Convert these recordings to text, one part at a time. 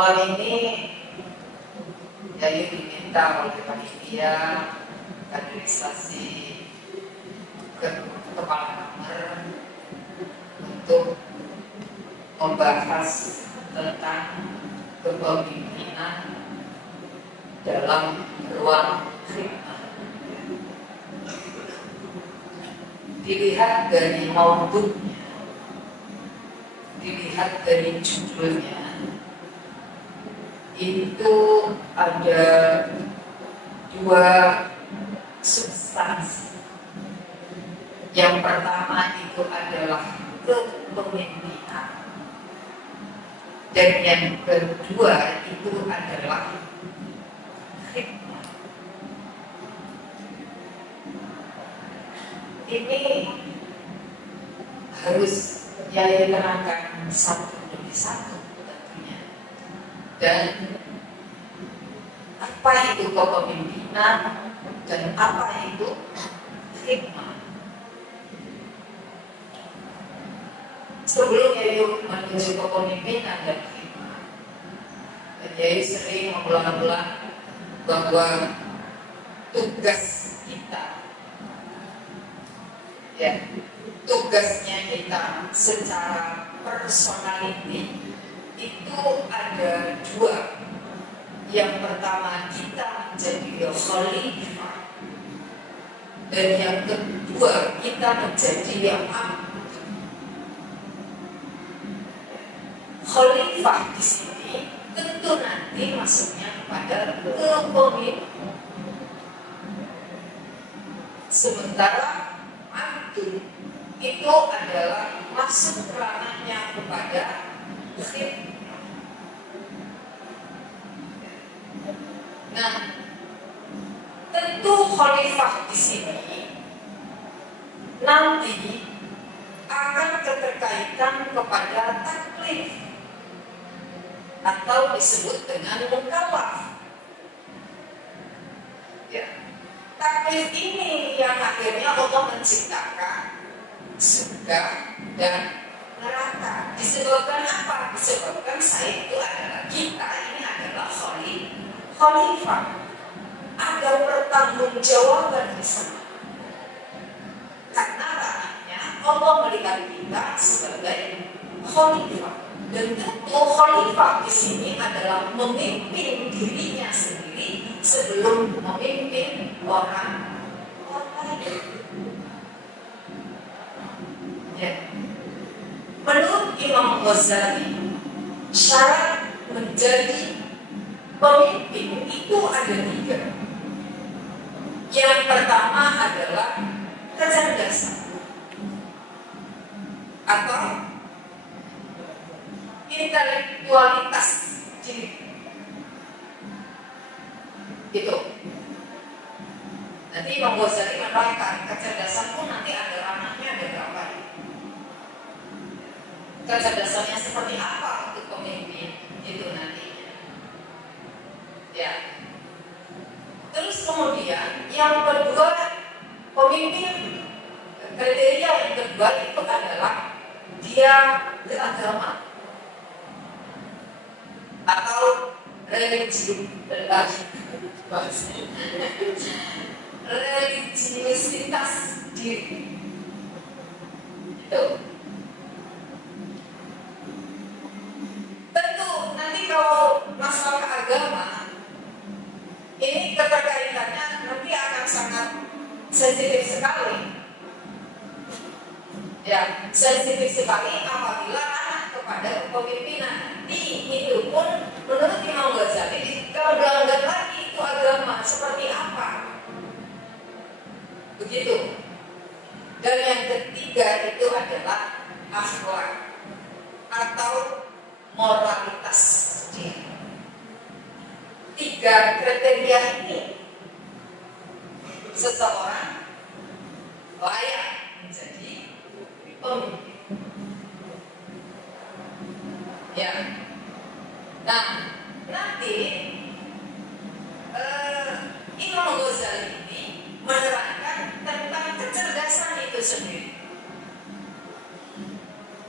malam ini Yayu diminta oleh panitia kaderisasi ke kepala kamar untuk membahas tentang kepemimpinan dalam ruang khidmat. Dilihat dari maudhu'nya, dilihat dari judulnya, itu ada dua substansi. Yang pertama itu adalah kepemimpinan, dan yang kedua itu adalah khidmat. Ini harus Yaya terangkan satu demi satu tentunya. Dan apa itu kepemimpinan dan apa itu khidmat. Sebelum Yayu menuju kepemimpinan dan khidmat, Yayu sering mengulang-ulang bahwa tugas kita, ya, tugasnya kita secara personality itu ada dua. Yang pertama, kita menjadi khalifah, dan yang kedua, kita menjadi yang abd. Khalifah di sini tentu nanti masuknya kepada kepemimpinan. Sementara abd itu adalah masuk ranahnya kepada khidmat. Nah, tentu khalifah di sini nanti akan keterkaitan kepada taklif atau disebut dengan mukallaf. Ya, taklif ini yang akhirnya Allah menciptakan surga dan neraka. Disebabkan apa? Disebabkan saya itu adalah, kita ini adalah khalifah. Ada pertanggungjawaban di sana. Karena ranahnya Allah melihat kita sebagai khalifah. Dan tentu khalifah di sini adalah memimpin dirinya sendiri sebelum memimpin orang lain. Ya. Menurut Imam Ghazali, syarat menjadi pemimpin itu ada tiga. Yang pertama adalah kecerdasan atau intelektualitas diri. Itu. Nanti Imam Ghazali menerangkan kecerdasan pun nanti ada ranahnya, ada berapa. Kecerdasannya seperti apa untuk pemimpin itu nantinya. Ya. Terus kemudian yang kedua, pemimpin, kriteria yang kedua itu adalah dia beragama atau religiositas diri. Itu. Tentu nanti kalau masalah agama ini keterkaitannya nanti akan sangat sensitif sekali. Ya, sensitif sekali apabila anak kepada kepemimpinan. Nanti itu pun menurut Imam Ghazali, kalau berangkat lagi itu agama seperti apa? Begitu. Dan yang ketiga itu adalah akhlak atau moralitas diri. Tiga kriteria ini seseorang layak menjadi pemimpin. Ya. Nah, nanti Imam Ghazali ini menerangkan tentang kecerdasan itu sendiri.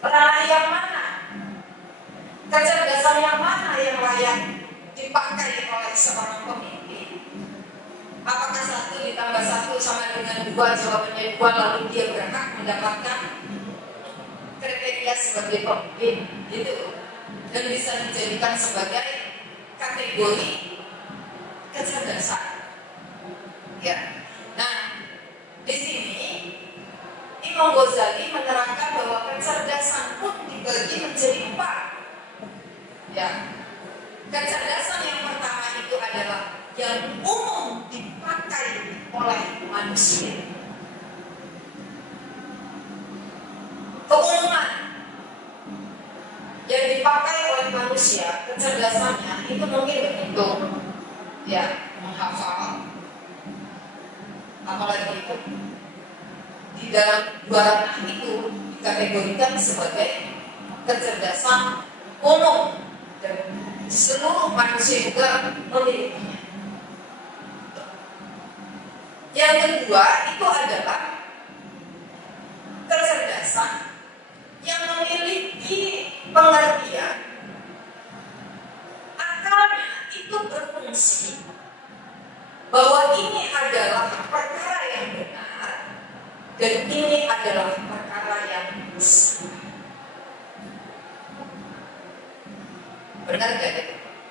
Ranah yang mana? Kecerdasan yang mana yang layak oleh seorang pemimpin. Apakah 1 ditambah 1 sama dengan 2, jawabannya 2, lalu dia berhak mendapatkan kriteria sebagai pemimpin, gitu, dan bisa dijadikan sebagai kategori kecerdasan. Ya. Nah, di sini Imam Ghazali menerangkan bahwa kecerdasan pun dibagi menjadi 4. Ya. Kecerdasan yang pertama itu adalah yang umum dipakai oleh manusia. Keumuman yang dipakai oleh manusia, kecerdasannya itu mungkin berhitung, ya, menghafal, apalagi itu di dalam 2 ranah itu dikategorikan sebagai kecerdasan umum dan seluruh manusia juga memilikinya. Yang kedua itu adalah kecerdasan yang memiliki pengertian akalnya itu berfungsi bahwa ini adalah perkara yang benar dan ini adalah perkara yang salah. Benar gak ya?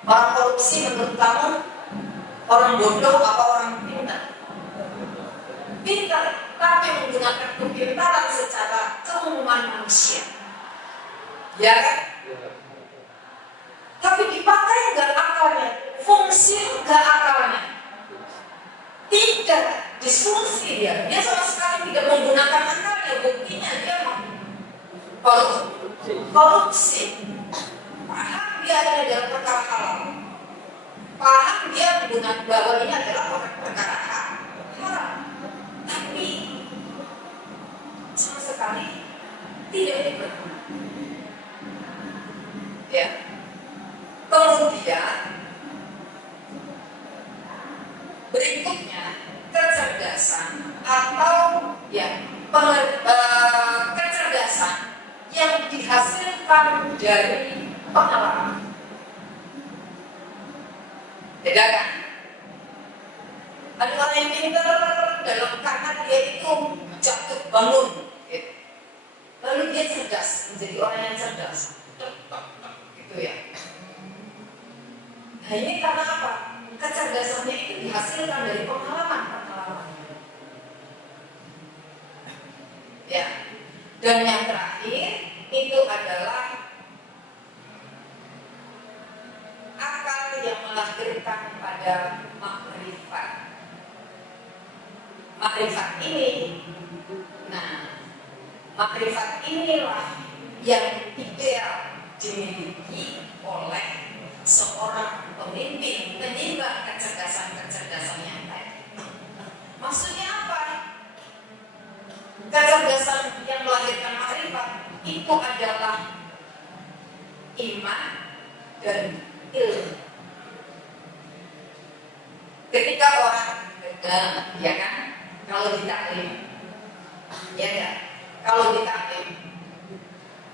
Orang korupsi menurut kamu orang bodoh apa orang pintar? Pintar, tapi menggunakan kepintaran secara keumuman manusia. Ya kan? Tapi dipakai nggak akalnya? Fungsi nggak akalnya? Tidak disfungsi dia. Dia sama sekali tidak menggunakan akalnya. Buktinya dia korupsi. Paham dia adalah perkara halal. Paham dia menggunakan bahwa ini adalah perkara haram. Tapi sama sekali tidak diperlukan. Ya. Kemudian berikutnya kecerdasan atau ya kecerdasan yang dihasilkan dari pengalaman. Beda kan? Ada orang yang pintar dalam karena dia itu jatuh bangun, gitu. Lalu dia cerdas, menjadi orang yang cerdas, gitu ya. Nah ini karena apa? Kecerdasannya itu dihasilkan dari pengalaman. Ya. Dan yang terakhir itu adalah akal yang melahirkan pada makrifat. Makrifat ini, nah, makrifat inilah yang ideal dimiliki oleh seorang pemimpin penyimbang kecerdasan-kecerdasan yang lain. Maksudnya apa? Kecerdasan yang melahirkan makrifat itu adalah iman dan ilmu. Ketika orang ya kan, kalau ditaklim, ya, kalau ditaklim,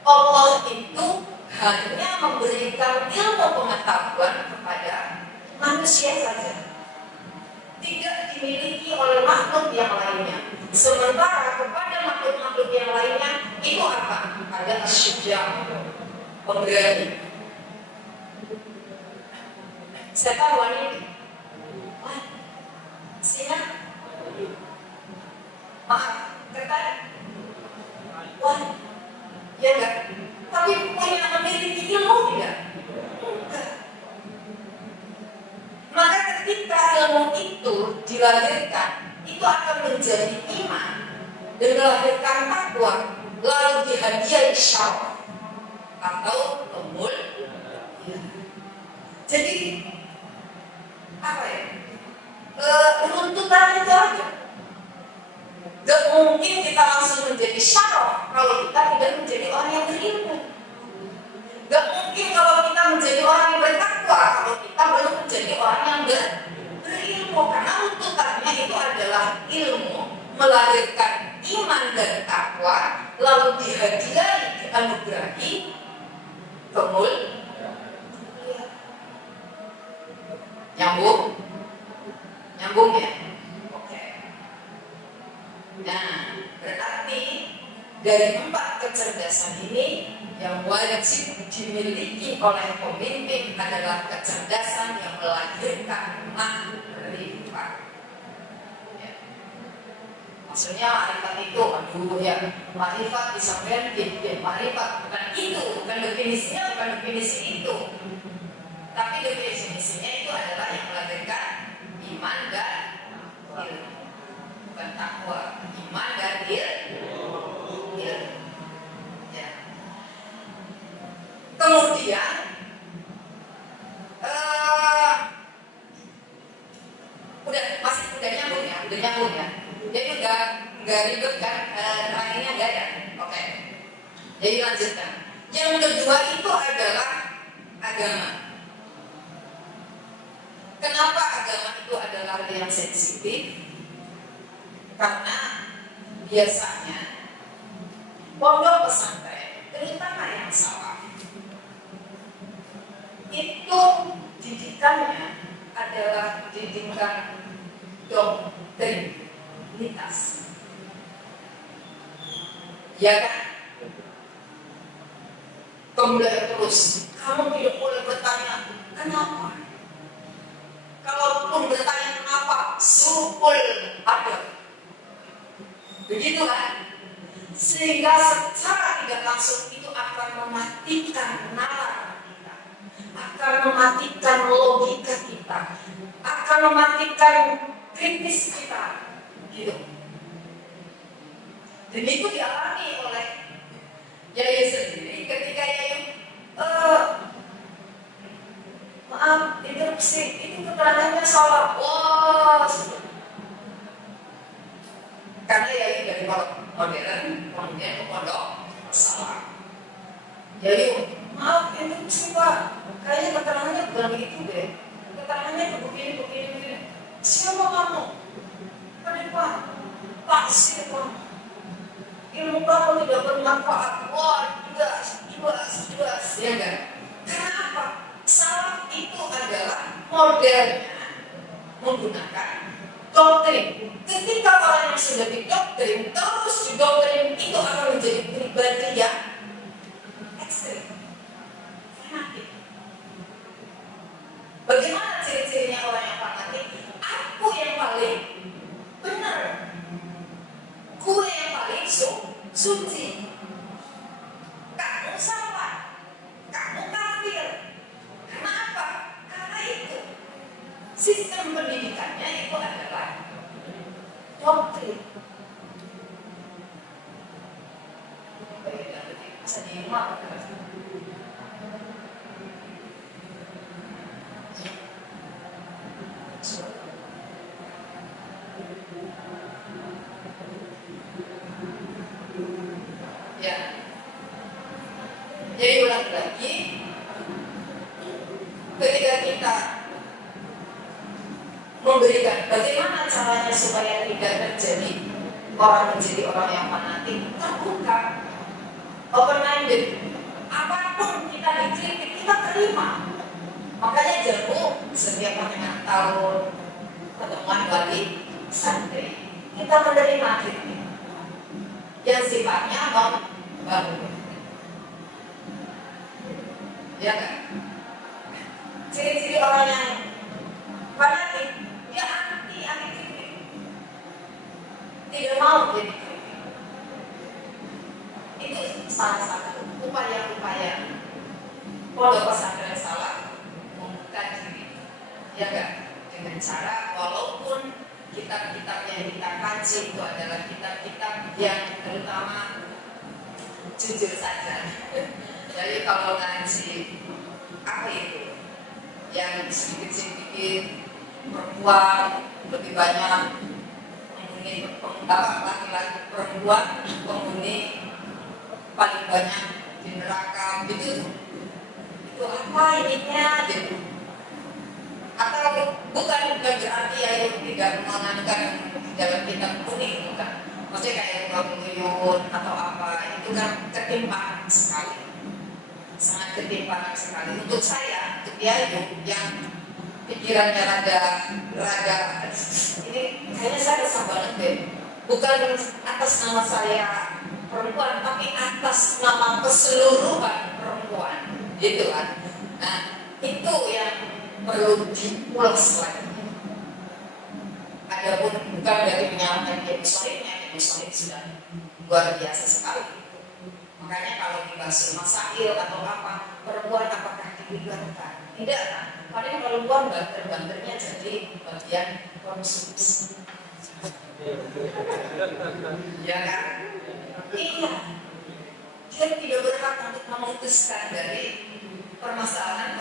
Allah itu hanya memberikan ilmu pengetahuan kepada manusia saja, tidak dimiliki oleh makhluk yang lainnya. Sementara kepada makhluk-makhluk yang lainnya itu apa? Ada asyujah, pemberani. Setan wanita, singa, maaf, ketat, wah, ya enggak. Tapi punya memiliki ilmu tidak? Enggak. Maka ketika ilmu itu dilahirkan, itu akan menjadi iman dan melahirkan takwa, lalu dihadiahi syaraf atau kemul. Jadi apa ya? Runtutan itu aja. Gak mungkin kita langsung menjadi syaraf kalau kita tidak menjadi orang yang berilmu. Gak mungkin kalau kita menjadi orang yang bertakwa kalau kita belum menjadi orang yang berilmu. Karena runtutannya itu adalah ilmu melahirkan iman dan takwa, lalu dihadiahi, dianugerahi kemul. Nyambung? Nyambung ya? Oke. Nah, berarti dari 4 kecerdasan ini yang wajib dimiliki oleh pemimpin adalah kecerdasan yang melahirkan makrifat. Ya. Maksudnya makrifat itu, aduh ya, makrifat disampaikan makrifat bukan itu, bukan definisi itu. Tapi definisinya itu adalah yang melahirkan iman dan ilmu. Bukan takwa, iman dan ilmu. Ya. Kemudian udah nyambung ya. Jadi udah nggak ribet kan, terakhirnya nggak ya. Oke. Jadi lanjutkan. Yang kedua itu adalah agama. Kenapa agama itu adalah hal yang sensitif? Karena biasanya pondok pesantren, terutama yang salah, itu didikannya adalah didikan doktrinitas. Ya kan? Kemudian terus, kamu tidak boleh bertanya kenapa. Kalaupun bertanya kenapa, supul ada. Begitu kan? Sehingga secara tidak langsung itu akan mematikan nalar kita, akan mematikan logika kita, akan mematikan kritis kita, gitu. Dan itu dialami oleh Yai sendiri ketika Yai maaf, interupsi, itu keterangannya salah. Wah, karena Yai dari modern, kemudian ke pondok salah. Jadi, maaf, interupsi Pak, kayaknya keterangannya bukan begitu deh. Keterangannya begini. Siapa kamu? Kenapa? Taksir kamu. Ilmu kamu tidak bermanfaat. Wah, jelas, ya kan? Kenapa? Salaf itu adalah modelnya menggunakan doktrin. Ketika orang yang sudah didoktrin terus didoktrin, itu akan menjadi pribadi yang ekstrim, fanatik. Bagaimana ciri-cirinya orang yang fanatik? Aku yang paling benar, gue yang paling suci, kamu salah, kamu kafir. Kenapa? Karena itu sistem pendidikannya itu adalah doktrin. Bisa diimak. Ya. Jadi ulang lagi, ketika kita memberikan bagaimana caranya supaya tidak terjadi orang menjadi orang yang fanatik, terbuka, open minded. Apapun kita dikritik, kita terima. Makanya Jamu setiap pertengahan tahun pertemuan wali santri, kita menerima kritik yang sifatnya membangun. Ya kan? Ciri-ciri orang yang fanatik, dia anti kritik, tidak mau jadi kritik. Itu salah satu upaya-upaya pondok pesantren salah membuka diri, ya kan? Dengan cara walaupun kitab-kitab yang kita kaji itu adalah kitab-kitab yang terutama jujur saja. Jadi kalau ngaji apa itu? Yang sedikit-sedikit perempuan lebih banyak penghuni laki-laki, perempuan penghuni paling banyak di neraka, itu apa ininya gitu. Atau bukan berarti ya itu tidak mengamankan dalam kitab kuning, bukan. Maksudnya kayak Buyun atau apa, itu kan ketimpangan sekali, sangat ketimpangan sekali. Untuk saya, ya yang pikirannya rada ini kayaknya saya kesal banget deh. Bukan atas nama saya perempuan, tapi atas nama keseluruhan perempuan, gitu kan. Nah, itu yang perlu diulas lagi. Adapun bukan dari menyalahkan episodik sudah luar biasa sekali. Makanya kalau dibahas masail atau apa, perempuan apakah dilibatkan? Tidak kan? Paling perempuan banter-banternya jadi bagian konsumsi. Ya kan? Iya. Dia tidak berhak untuk memutuskan dari permasalahan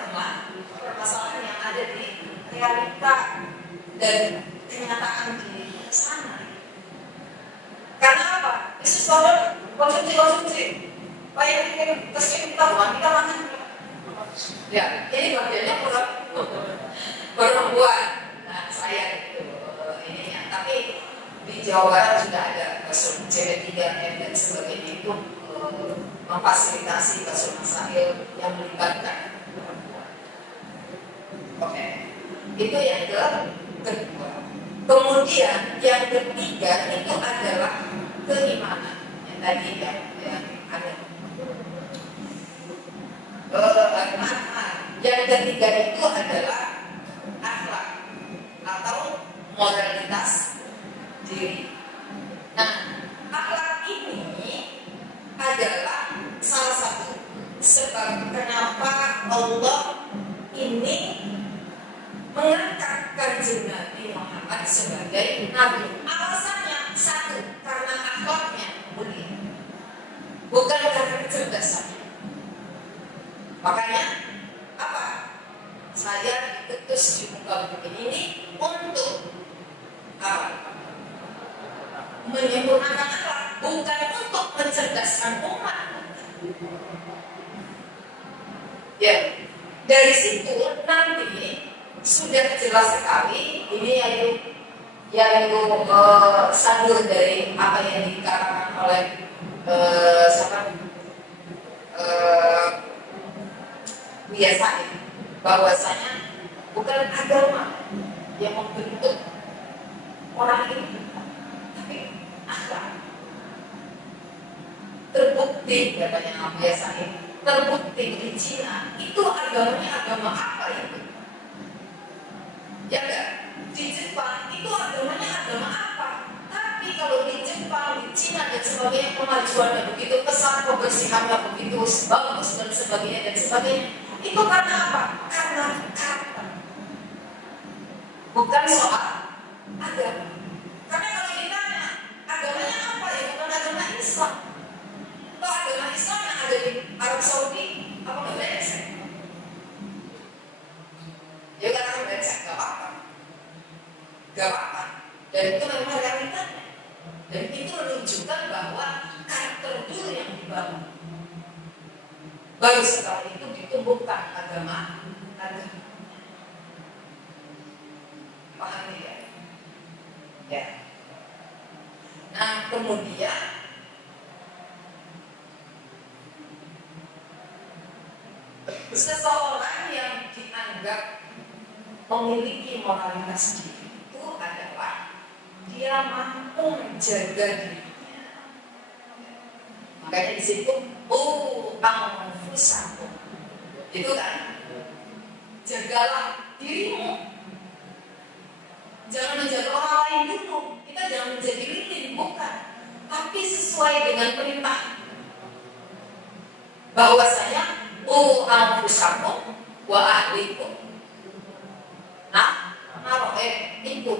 yang ada di realita dan kenyataan di sana. Karena apa? Yesus bahwa konsumsi. Baik ini kita buang, kita makan. Ya, ini bagiannya perempuan. Nah, saya gitu ininya. Tapi di Jawa Barat sudah ada Basur CD3M dan sebagainya itu memfasilitasi Basur Masail yang melibatkan perempuan. Oke, itu yang kedua. Kemudian yang ketiga itu adalah keimanan yang tadi yang ada. Yang ketiga itu adalah akhlak atau moralitas diri. Nah, akhlak ini adalah salah satu sebab kenapa Allah ini mengangkat Kanjeng Nabi Muhammad sebagai nabi. Alasannya satu, karena akhlaknya mulia, bukan karena kecerdasannya. Makanya apa? Saya diketus di muka bumi ini untuk apa? Menyempurnakan akhlak, bukan untuk mencerdaskan umat. Ya, dari situ nanti sudah jelas sekali ini yaitu sandur dari apa yang dikatakan oleh biasanya bahwasanya bukan agama yang membentuk orang ini, tapi akhlak. Terbukti katanya biasanya, terbukti di Cina itu agamanya agama apa itu? Ya enggak? Di Jepang itu agamanya agama apa? Tapi kalau di Jepang, di Cina dan sebagainya kemajuannya begitu pesat, kebersihannya begitu bagus dan sebagainya, itu karena apa? Karena kata, bukan soal agama. Karena kalau ditanya agamanya apa ya, bukan agama Islam. Kalau agama Islam yang ada di Arab Saudi apa nggak beresek? Ya katakan beresek, gak apa-apa. Gak apa-apa. Dan itu memang realitanya. Dan itu menunjukkan bahwa karakter dulu yang dibangun. Baru setelah itu ditumbuhkan agama. Paham tidak? Ya. Nah, kemudian seseorang yang dianggap memiliki moralitas diri itu adalah dia mampu menjaga dirinya. Makanya di situ anfusakum. Itu kan, jagalah dirimu. Jangan menjaga orang lain dulu. Kita jangan menjadi lilin, bukan. Tapi sesuai dengan perintah bahwasanya anfusakum wa ahlikum. Nah, itu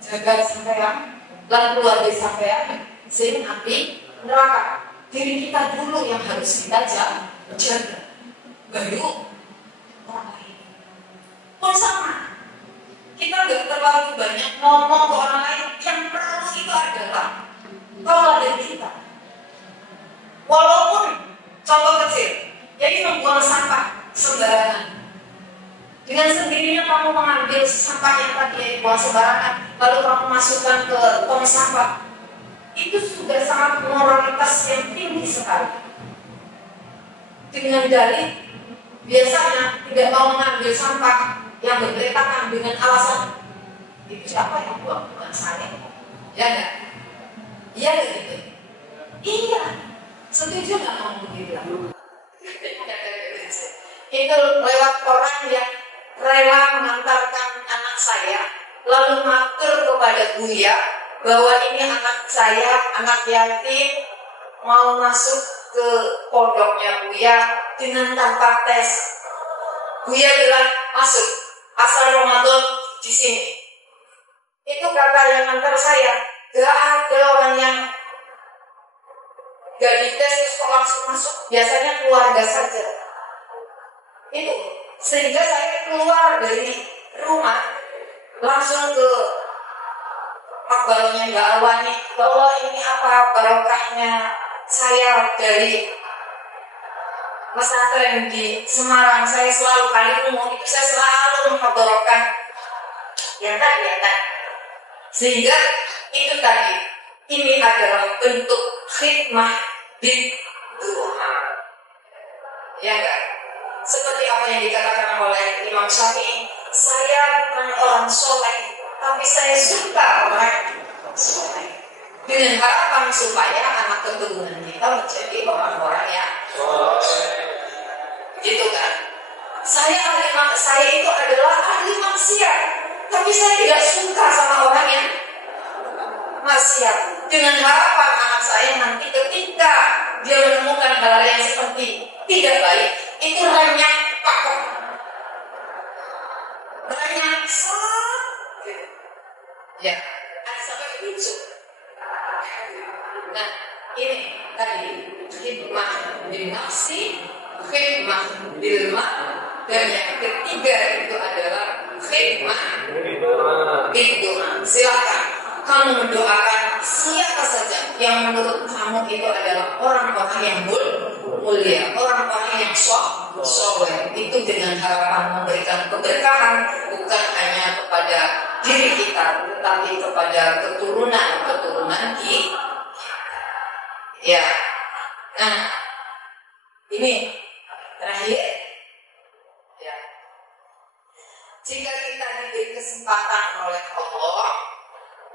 jaga sampean lan keluarga sampean sing api neraka. Diri kita dulu yang harus kita jaga. Baru orang lain pun sama. Kita nggak terlalu banyak ngomong ke orang lain. Yang perlu itu adalah teladan kita. Walaupun contoh kecil, jadi membuang sampah sembarangan. Dengan sendirinya kamu mengambil sampah yang tadi dibuang sembarangan, lalu kamu masukkan ke tong sampah. Itu sudah sangat moralitas yang tinggi sekali. Dengan dalih biasanya tidak mau mengambil sampah yang bergeretakan dengan alasan itu siapa yang buang, bukan saya. Ya enggak? Iya gitu. Iya. Setuju nggak mau begitu? Itu lewat orang yang rela mengantarkan anak saya, lalu matur kepada Buya bahwa ini anak saya, anak yatim, mau masuk ke pondoknya Buya dengan tanpa tes. Buya bilang masuk, asal Ramadan di sini. Itu kata yang antar saya. Gak ada orang yang gak dites terus langsung masuk. Biasanya keluarga saja. Itu sehingga saya keluar dari rumah langsung ke makbalnya Mbak Awani, bahwa ini apa barokahnya saya dari pesantren di Semarang. Saya selalu kali umum itu saya selalu menghabarkan yang tadi. Sehingga itu tadi, ini adalah bentuk khidmah di doa. Ya kan? Seperti apa yang dikatakan oleh Imam Syafi'i, saya bukan orang soleh, tapi saya suka orang soleh. Dengan harapan supaya anak keturunan kita menjadi orang-orang yang gitu kan? Saya itu adalah ahli maksiat, tapi saya tidak suka sama orang yang maksiat. Dengan harapan anak saya nanti ketika dia menemukan hal yang seperti tidak baik, itu remnya pakok, remnya gitu. Ya, ada sampai lucu. Nah, ini tadi khidmah bil nafsi, khidmah bil mal, dan yang ketiga itu adalah khidmah bil doa. Silakan kamu mendoakan siapa saja yang menurut kamu itu adalah orang-orang yang mulia, orang-orang yang soleh. Itu dengan harapan memberikan keberkahan bukan hanya kepada diri kita, tetapi kepada keturunan kita. Ya, nah ini terakhir. Ya, jika kita diberi kesempatan oleh Allah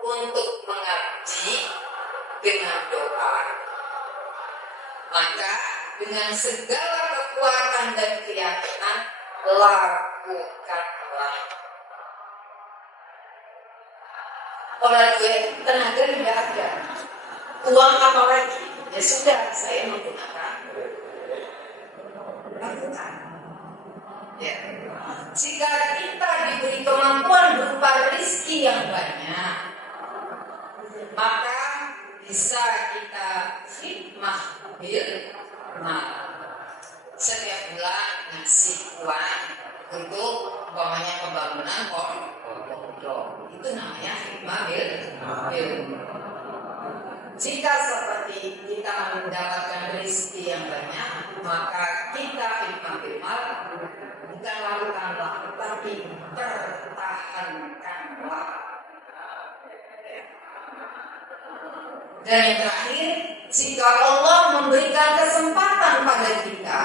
untuk mengabdi dengan doa, maka dengan segala kekuatan dan keyakinan lakukanlah. Orang gue tenaga tidak ada, uang apa lagi? Ya sudah, saya menggunakan lakukan. Ya. Jika kita diberi kemampuan berupa rezeki yang banyak, maka bisa kita khidmah bil mal. Setiap bulan ngasih uang untuk umpamanya pembangunan pondok. Itu namanya khidmah bil mal. Jika seperti kita mendapatkan rezeki yang banyak, maka kita khidmah bil mal bukan lakukanlah, tetapi pertahankanlah. Dan yang terakhir, jika Allah memberikan kesempatan pada kita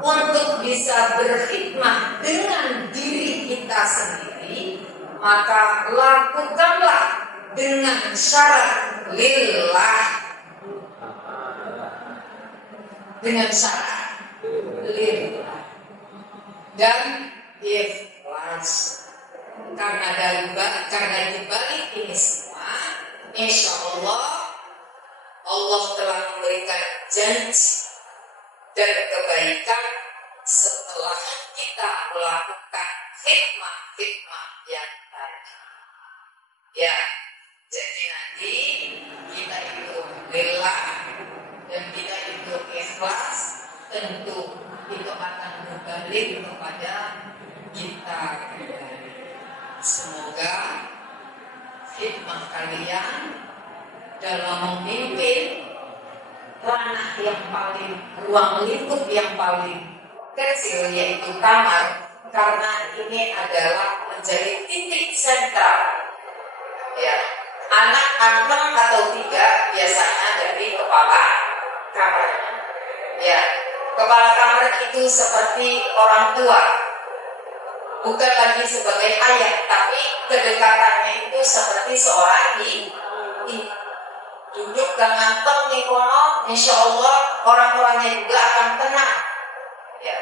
untuk bisa berkhidmah dengan diri kita sendiri, maka lakukanlah dengan syarat lillah. Dengan syarat lillah dan ikhlas. Karena itu balik ini semua, insya Allah telah memberikan janji dan kebaikan setelah kita melakukan khidmah yang tadi. Ya, jadi nanti kita itu lillah dan kita itu ikhlas, tentu itu akan berbalik kepada kita. Semoga khidmah kalian dalam memimpin ranah yang paling, ruang lingkup yang paling kecil, yaitu kamar, karena ini adalah menjadi titik sentral. Ya, anak anteng atau tidak biasanya dari kepala kamar. Ya, Kepala kamar itu seperti orang tua, bukan lagi sebagai ayah, tapi kedekatannya itu seperti seorang ibu. Duduk dan ngantong nih kono, insya Allah orang-orangnya juga akan tenang. Ya.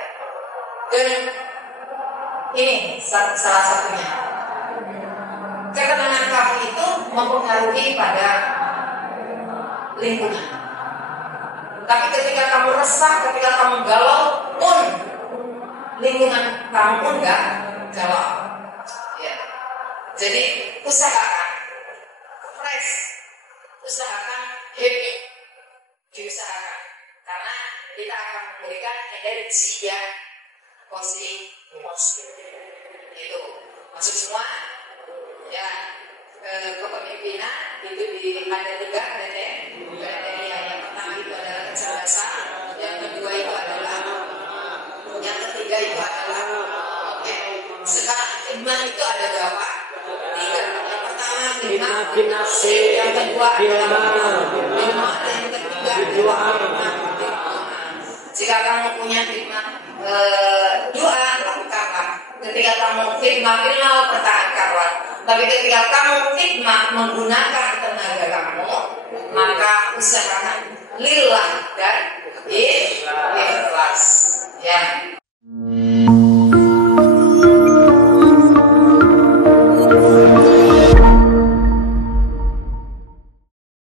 Dan ini salah satunya. Ketenangan kamu itu mempengaruhi pada lingkungan. Tapi ketika kamu resah, ketika kamu galau pun lingkungan kamu pun gak galau. Ya. Jadi usahakan fresh, usahakan happy, diusahakan karena kita akan memberikan energi yang positif. Itu masuk semua. Ya, kepemimpinan itu ada 3 kriteria. Yang pertama itu adalah kecerdasan, yang kedua itu adalah, yang ketiga itu adalah sekarang khidmat itu ada berapa? 3. Yang pertama khidmat, yang kedua adalah khidmat, yang ketiga adalah jika kamu punya khidmat doa, lakukanlah. Ketika kamu khidmat ilmu, pertahankanlah. Tapi ketika kamu khidmat menggunakan tenaga kamu, maka usahakan lillah dan ikhlas. Ya.